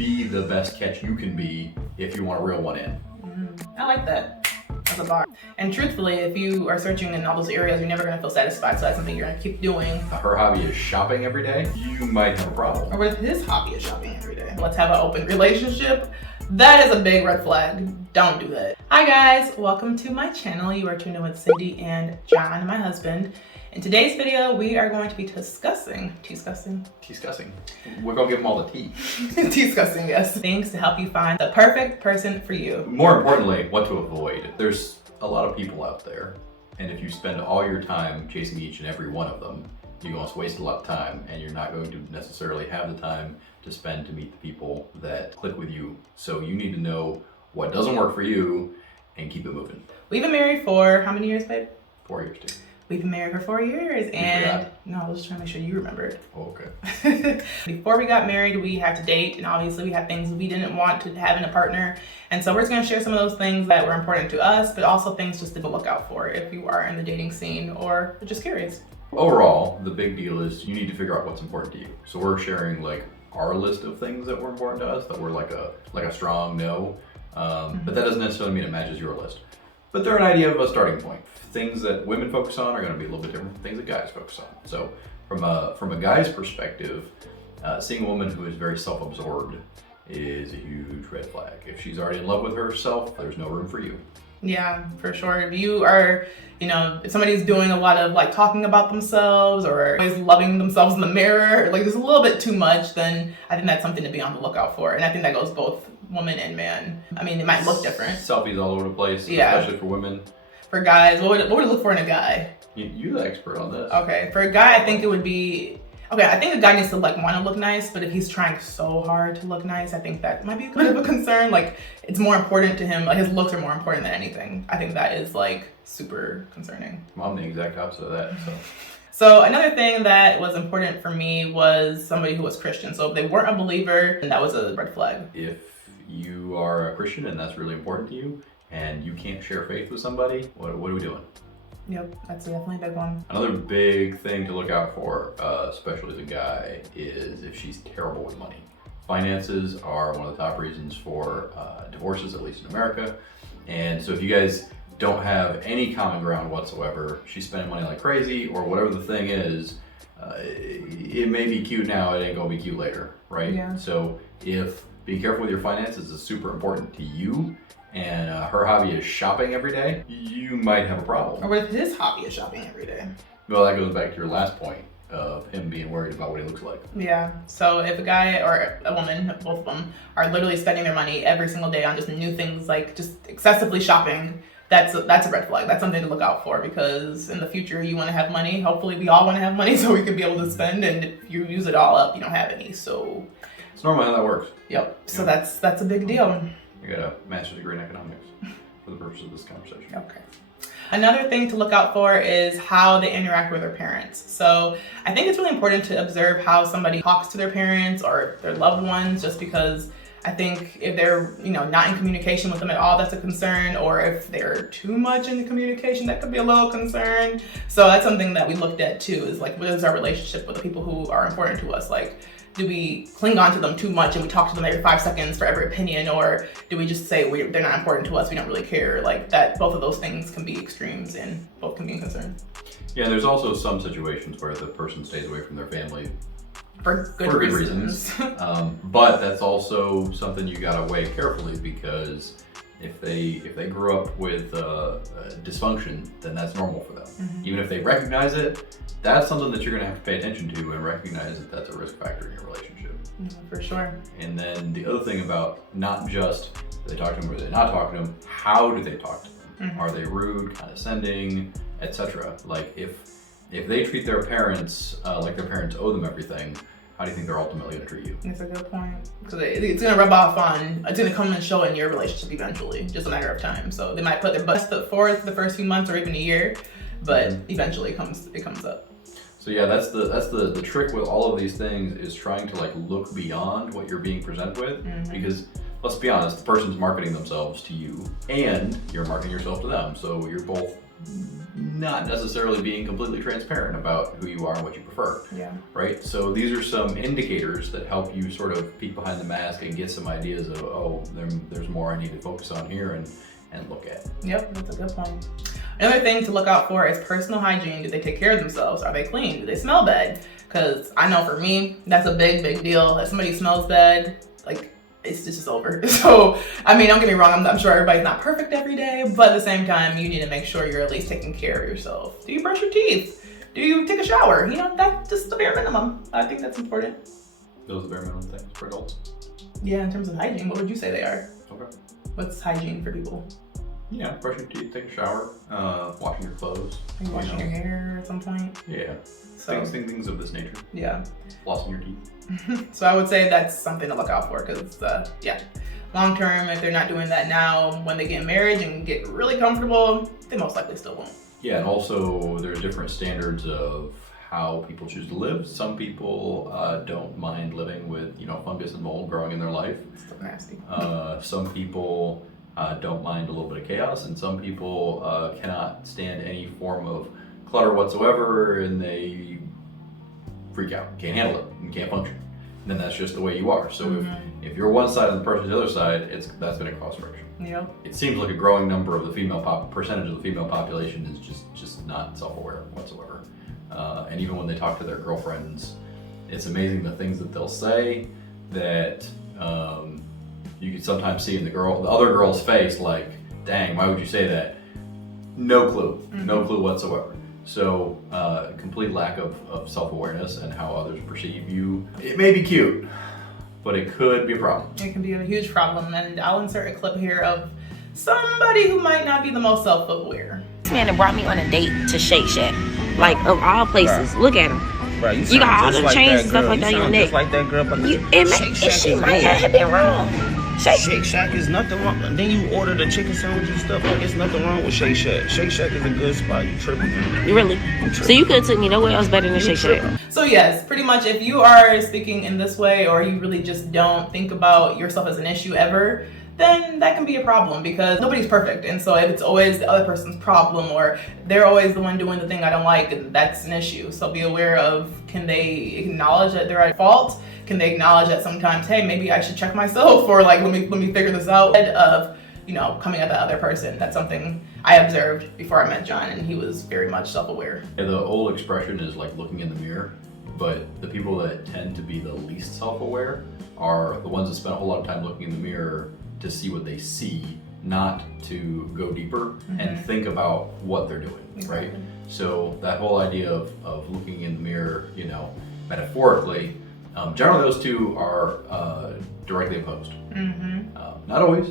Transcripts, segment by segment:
be the best catch you can be if you want a real one in. I like that as a bar. And truthfully, if you are searching in all those areas, you're never going to feel satisfied. So that's something you're going to keep doing. Her hobby is shopping every day, you might have a problem. Or what if his hobby is shopping every day? Let's have an open relationship. That is a big red flag. Don't do that. Hi guys, welcome to my channel. You are tuned in with Cindy and John, my husband. In today's video, we are going to be discussing. We're gonna give them all the tea. Discussing, yes. Things to help you find the perfect person for you. More importantly, what to avoid. There's a lot of people out there, and if you spend all your time chasing each and every one of them, you're going to waste a lot of time, and you're not going to necessarily have the time to spend to meet the people that click with you. So you need to know what doesn't work for you and keep it moving. We've been married for how many years, babe? 4 years, too. We've been married for 4 years, and no, I was just trying to make sure you remembered. Oh, okay. Before we got married, we had to date, and obviously we had things we didn't want to have in a partner. And so we're just gonna share some of those things that were important to us, but also things just to look out for if you are in the dating scene or just curious. Overall, the big deal is you need to figure out what's important to you. So we're sharing like our list of things that were important to us, that were like a strong no, but that doesn't necessarily mean it matches your list. But they're an idea of a starting point. Things that women focus on are going to be a little bit different from things that guys focus on. So from a guy's perspective, seeing a woman who is very self-absorbed is a huge red flag. If she's already in love with herself, there's no room for you. Yeah, for sure. If you are, if somebody's doing a lot of like talking about themselves or always loving themselves in the mirror, like just a little bit too much, then I think that's something to be on the lookout for. And I think that goes both woman and man. I mean, it might look different. Selfies all over the place, yeah. Especially for women. For guys, what would you look for in a guy? You're the expert on this. Okay, for a guy, I think it would be, I think a guy needs to like want to look nice, but if he's trying so hard to look nice, I think that might be a bit of a concern. Like it's more important to him, like his looks are more important than anything. I think that is like super concerning. I'm the exact opposite of that, So another thing that was important for me was somebody who was Christian. So if they weren't a believer, then that was a red flag. If you are a Christian and that's really important to you, and you can't share faith with somebody, what are we doing? Yep, that's definitely a big one. Another big thing to look out for, especially as a guy, is if she's terrible with money. Finances are one of the top reasons for divorces, at least in America. And so if you guys don't have any common ground whatsoever, she's spending money like crazy, or whatever the thing is, it may be cute now, it ain't gonna be cute later, right? Yeah. So if being careful with your finances is super important to you, and her hobby is shopping every day, you might have a problem. Or what if his hobby is shopping every day? Well, that goes back to your last point of him being worried about what he looks like. Yeah, so if a guy or a woman, both of them, are literally spending their money every single day on just new things, like just excessively shopping, that's a red flag. That's something to look out for, because in the future you want to have money. Hopefully we all want to have money so we can be able to spend, and if you use it all up, you don't have any, so. It's normally how that works. Yep, so that's a big deal. I got a master's degree in economics for the purpose of this conversation. Okay. Another thing to look out for is how they interact with their parents. So I think it's really important to observe how somebody talks to their parents or their loved ones, just because I think if they're, not in communication with them at all, that's a concern. Or if they're too much in communication, that could be a little concern. So that's something that we looked at too, is like, what is our relationship with the people who are important to us? Like, do we cling on to them too much and we talk to them every 5 seconds for every opinion, or do we just say they're not important to us, we don't really care? Like that, both of those things can be extremes and both can be a concern. Yeah, there's also some situations where the person stays away from their family for good reasons. But that's also something you gotta weigh carefully, because if they grew up with dysfunction, then that's normal for them. Mm-hmm. Even if they recognize it, that's something that you're gonna have to pay attention to and recognize that that's a risk factor in your relationship. For sure. And then the other thing about not just do they talk to them or do they not talk to them, how do they talk to them? Mm-hmm. Are they rude, condescending, etc.? Like if they treat their parents like their parents owe them everything, how do you think they're ultimately going to treat you? That's a good point. Because it's going to rub off on, it's going to come and show in your relationship eventually, just a matter of time. So they might put their best foot forward the first few months or even a year, but eventually it comes up. So yeah, that's the trick with all of these things, is trying to like look beyond what you're being presented with, mm-hmm. because let's be honest, the person's marketing themselves to you and you're marketing yourself to them. So you're both not necessarily being completely transparent about who you are and what you prefer. Yeah. Right? So these are some indicators that help you sort of peek behind the mask and get some ideas of, oh, there's more I need to focus on here and look at. Yep, that's a good point. Another thing to look out for is personal hygiene. Do they take care of themselves? Are they clean? Do they smell bad? Because I know for me, that's a big deal. If somebody smells bad, like, it's just over. So, I mean, don't get me wrong, I'm sure everybody's not perfect every day, but at the same time, you need to make sure you're at least taking care of yourself. Do you brush your teeth? Do you take a shower? You know, that's just the bare minimum. I think that's important. Those are the bare minimum things for adults. Yeah, in terms of hygiene, what would you say they are? Okay. What's hygiene for people? Yeah, brushing your teeth, take a shower, washing your clothes. Maybe washing your hair at some point. Yeah. So, things of this nature. Yeah. Flossing your teeth. So I would say that's something to look out for because, long term, if they're not doing that now, when they get married and get really comfortable, they most likely still won't. Yeah, and also there's different standards of how people choose to live. Some people don't mind living with, fungus and mold growing in their life. It's still nasty. Some people don't mind a little bit of chaos, and some people cannot stand any form of clutter whatsoever, and they freak out, can't handle it, and can't function. And then that's just the way you are. So if you're one side and the person's the other side, that's going to cause friction. Yeah. It seems like a growing number of the percentage of the female population is just not self-aware whatsoever. And even when they talk to their girlfriends, it's amazing the things that they'll say that you can sometimes see in the other girl's face, like, dang, why would you say that? No clue, no clue whatsoever. So complete lack of self-awareness and how others perceive you. It may be cute, but it could be a problem. It can be a huge problem, and I'll insert a clip here of somebody who might not be the most self-aware. This man that brought me on a date to Shake Shack, like of all places. Look at him. Bro, you got all the like chains and stuff like that on your neck. Just like that girl, but she might have been wrong. Shake Shack is nothing wrong. And then you order the chicken sandwich and stuff. Like, it's nothing wrong with Shake Shack. Shake Shack is a good spot. You tripping? Really? So you could have took me nowhere else better than Shake Shack. So yes, pretty much if you are speaking in this way, or you really just don't think about yourself as an issue ever, then that can be a problem because nobody's perfect. And so if it's always the other person's problem, or they're always the one doing the thing I don't like, that's an issue. So be aware of, can they acknowledge that they're at fault? Can they acknowledge that sometimes, hey, maybe I should check myself, or like, let me figure this out, instead of, coming at the other person. That's something I observed before I met John, and he was very much self-aware. Yeah, the old expression is like looking in the mirror, but the people that tend to be the least self-aware are the ones that spend a whole lot of time looking in the mirror to see what they see, not to go deeper and think about what they're doing, right? So that whole idea of looking in the mirror, metaphorically, generally those two are directly opposed. Not always,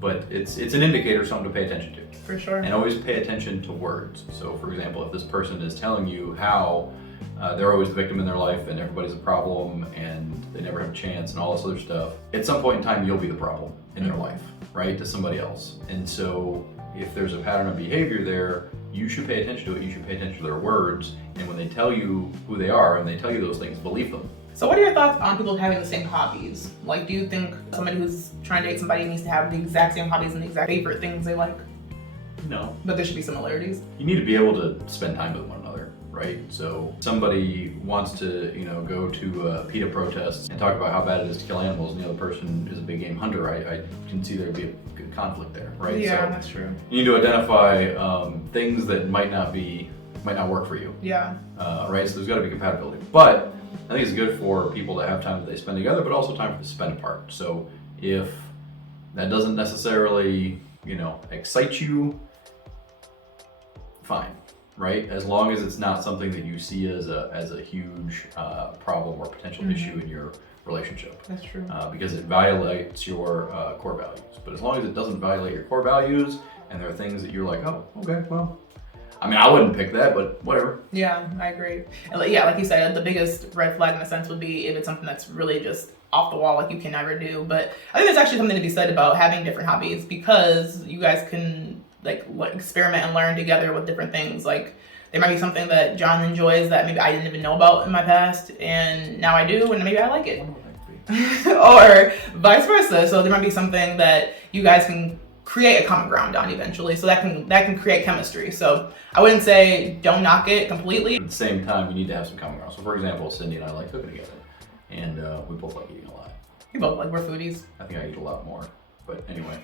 but it's an indicator, something to pay attention to. For sure. And always pay attention to words. So for example, if this person is telling you how they're always the victim in their life and everybody's a problem and they never have a chance and all this other stuff, at some point in time you'll be the problem in their life, right, to somebody else. And so if there's a pattern of behavior there, you should pay attention to it. You should pay attention to their words, and when they tell you who they are and they tell you those things, believe them. So what are your thoughts on people having the same hobbies? Like, do you think somebody who's trying to date somebody needs to have the exact same hobbies and the exact favorite things they like? No. But there should be similarities? You need to be able to spend time with one another, right? So somebody wants to, go to PETA protests and talk about how bad it is to kill animals, and the other person is a big game hunter. I can see there'd be a good conflict there, right? Yeah, so that's true. You need to identify things that might not work for you. Yeah. Right? So there's got to be compatibility. But I think it's good for people to have time that they spend together, but also time to spend apart. So if that doesn't necessarily, excite you, fine, right? As long as it's not something that you see as a huge problem or potential issue in your relationship. That's true. Because it violates your core values. But as long as it doesn't violate your core values and there are things that you're like, oh, okay, well, I mean, I wouldn't pick that, but whatever. Yeah, I agree. And like you said, the biggest red flag in a sense would be if it's something that's really just off the wall, like you can never do. But I think there's actually something to be said about having different hobbies, because you guys can like experiment and learn together with different things. Like there might be something that John enjoys that maybe I didn't even know about in my past, and now I do, and maybe I like it. Or vice versa. So there might be something that you guys can create a common ground on eventually. So that can create chemistry. So I wouldn't say don't knock it completely. At the same time, you need to have some common ground. So for example, Cindy and I like cooking together, and we both like eating a lot. We both like, we're foodies. I think I eat a lot more, but anyway.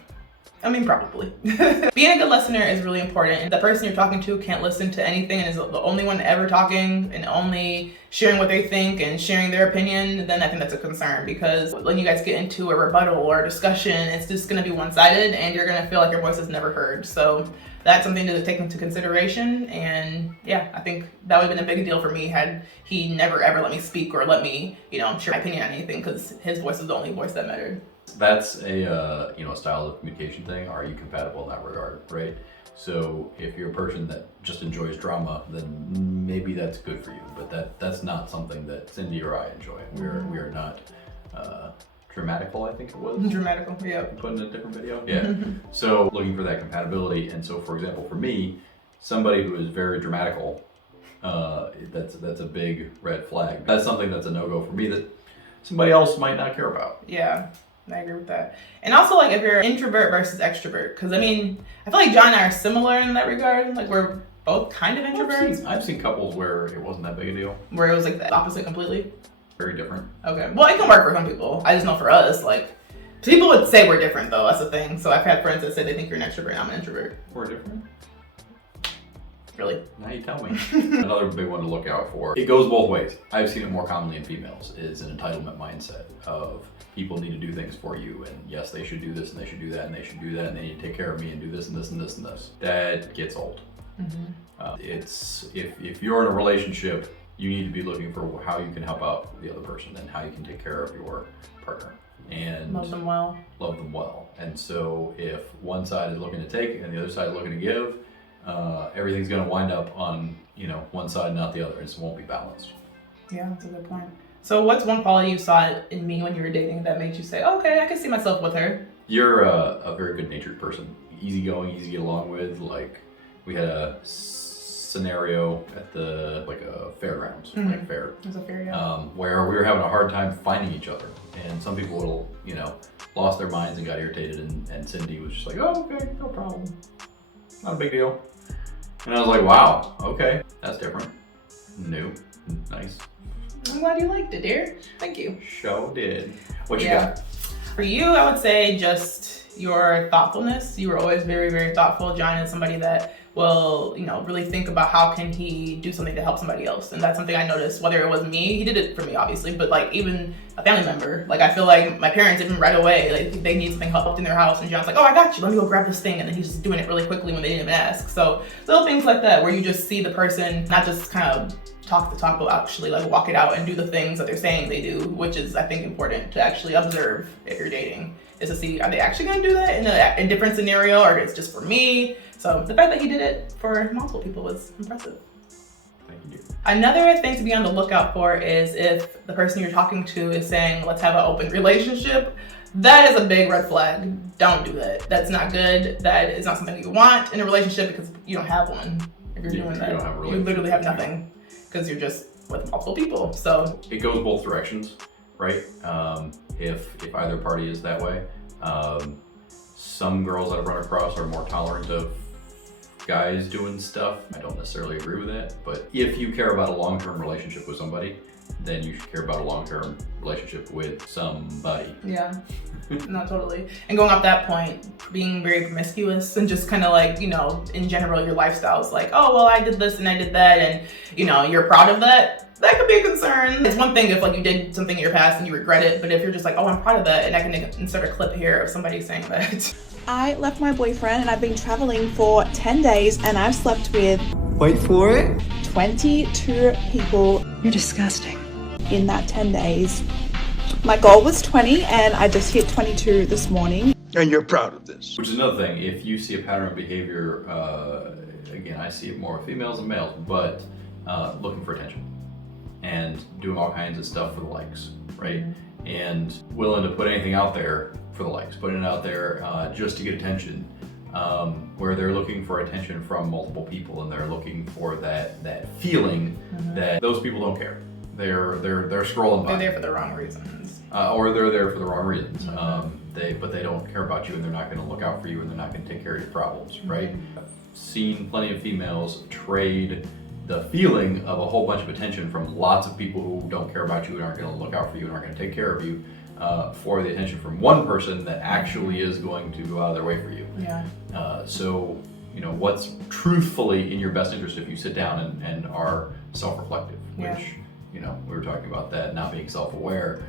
I mean, probably. Being a good listener is really important. If the person you're talking to can't listen to anything and is the only one ever talking and only sharing what they think and sharing their opinion, then I think that's a concern, because when you guys get into a rebuttal or a discussion, it's just gonna be one-sided and you're gonna feel like your voice is never heard. So that's something to take into consideration. And yeah, I think that would have been a big deal for me had he never ever let me speak or let me, share my opinion on anything, because his voice was the only voice that mattered. That's a style of communication thing. Are you compatible in that regard, right? So if you're a person that just enjoys drama, then maybe that's good for you. But that's not something that Cindy or I enjoy. We are not dramatical, I think it was. Dramatical, yeah. Put in a different video. Yeah. So looking for that compatibility. And so, for example, for me, somebody who is very dramatical, that's a big red flag. That's something that's a no-go for me that somebody else might not care about. Yeah. I agree with that. And also, like, if you're introvert versus extrovert, because I mean, I feel like John and I are similar in that regard. Like, we're both kind of introverts. I've seen couples where it wasn't that big a deal. Where it was like the opposite completely. Very different. Okay. Well, it can work for some people. I just know for us, like, people would say we're different though. That's the thing. So I've had friends that say they think you're an extrovert and I'm an introvert. We're different? Really? Now you tell me. Another big one to look out for. It goes both ways. I've seen it more commonly in females, is an entitlement mindset of people need to do things for you, and yes, they should do this and they should do that and they should do that and they need to take care of me and do this and this and this and this. That gets old. It's if you're in a relationship, you need to be looking for how you can help out the other person and how you can take care of your partner and love them well. Love them well. And so if one side is looking to take and the other side is looking to give, everything's going to wind up on one side, not the other. It just won't be balanced. Yeah, that's a good point. So what's one quality you saw in me when you were dating that made you say, okay, I can see myself with her? You're a very good-natured person. Easygoing, easy to get along with. Like, we had a scenario at a fairgrounds, like fair. It was a fair, yeah. Where we were having a hard time finding each other. And some people lost their minds and got irritated, and Cindy was just like, oh, okay, no problem. Not a big deal. And I was like, wow, okay, that's different. New, nice. I'm glad you liked it, dear. Thank you. Show did. What you got? For you, I would say just your thoughtfulness. You were always very, very thoughtful. John is somebody that will, really think about how can he do something to help somebody else. And that's something I noticed, whether it was me, he did it for me, obviously, but like even a family member. Like, I feel like my parents, even right away, like they need something helped in their house and John's like, oh, I got you, let me go grab this thing. And then he's just doing it really quickly when they didn't even ask. So little things like that, where you just see the person not just kind of talk the talk, but actually like walk it out and do the things that they're saying they do, which is, I think, important to actually observe if you're dating, is to see, are they actually gonna do that in a different scenario, or it's just for me? So the fact that he did it for multiple people was impressive. Thank you. Another thing to be on the lookout for is if the person you're talking to is saying, let's have an open relationship. That is a big red flag. Don't do that. That's not good. That is not something you want in a relationship, because you don't have one. If you're doing that, you literally have nothing, because you're just with multiple people. So it goes both directions, right? If either party is that way. Some girls that I've run across are more tolerant of guys doing stuff. I don't necessarily agree with that, but if you care about a long-term relationship with somebody, then you should care about a long-term relationship with somebody. Yeah, no, totally. And going off that point, being very promiscuous and just kind of like, in general, your lifestyle's like, oh, well, I did this and I did that, and you're proud of that. That could be a concern. It's one thing if like you did something in your past and you regret it, but if you're just like, oh, I'm proud of that, and I can insert a clip here of somebody saying that. I left my boyfriend and I've been traveling for 10 days and I've slept with, wait for it, 22 people. You're disgusting. In that 10 days. My goal was 20 and I just hit 22 this morning. And you're proud of this. Which is another thing. If you see a pattern of behavior, again, I see it more with females than males, but looking for attention and doing all kinds of stuff for the likes, right? And willing to put anything out there for the likes, putting it out there just to get attention, where they're looking for attention from multiple people, and they're looking for that feeling that those people don't care. They're scrolling by. They're there for the wrong reasons. or they're there for the wrong reasons. But they don't care about you, and they're not going to look out for you, and they're not going to take care of your problems, right? I've seen plenty of females trade the feeling of a whole bunch of attention from lots of people who don't care about you and aren't going to look out for you and aren't going to take care of you for the attention from one person that actually is going to go out of their way for you. Yeah. So, you know, what's truthfully in your best interest if you sit down and are self-reflective, which, you know, we were talking about that, not being self-aware,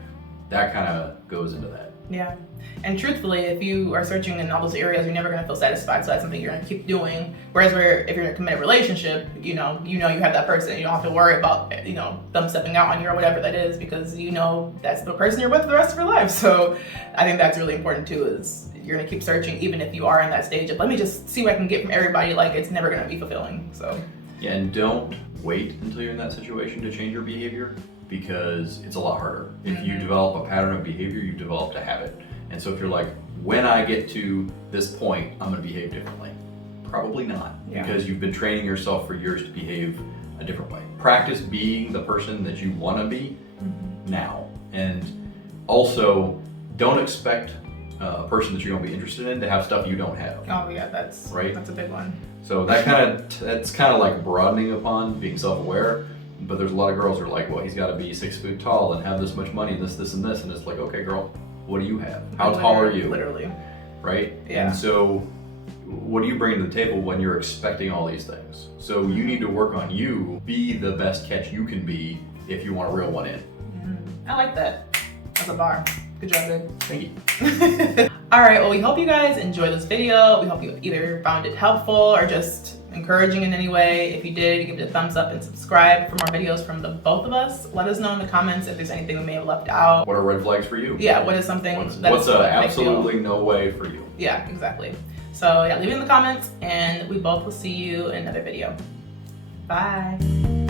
that kind of goes into that. Yeah. And truthfully, if you are searching in all those areas, you're never going to feel satisfied. So that's something you're going to keep doing. Whereas if you're in a committed relationship, you know you have that person. You don't have to worry about, them stepping out on you or whatever that is, because you know that's the person you're with for the rest of your life. So I think that's really important too, is you're going to keep searching even if you are in that stage of, let me just see what I can get from everybody. Like, it's never going to be fulfilling. So yeah, and don't wait until you're in that situation to change your behavior, because it's a lot harder. If you develop a pattern of behavior, you've developed a habit. And so if you're like, when I get to this point, I'm gonna behave differently. Probably not, because you've been training yourself for years to behave a different way. Practice being the person that you wanna be now. And also, don't expect a person that you're gonna be interested in to have stuff you don't have. Oh yeah, that's a big one. So that's kind of like broadening upon being self-aware. But there's a lot of girls who are like, well, he's got to be 6 foot tall and have this much money, and this, and this. And it's like, okay, girl, what do you have? How tall are you? Literally. Right? Yeah. And so what do you bring to the table when you're expecting all these things? So you need to work on you, be the best catch you can be if you want to reel one in. I like that. That's a bar. Good job, babe. Thank you. All right, well, we hope you guys enjoyed this video. We hope you either found it helpful or just encouraging in any way. If you did, give it a thumbs up and subscribe for more videos from the both of us. Let us know in the comments if there's anything we may have left out. What are red flags for you? Yeah, what is something what's absolutely no way for you? Yeah, exactly. So yeah, leave it in the comments, and we both will see you in another video. Bye.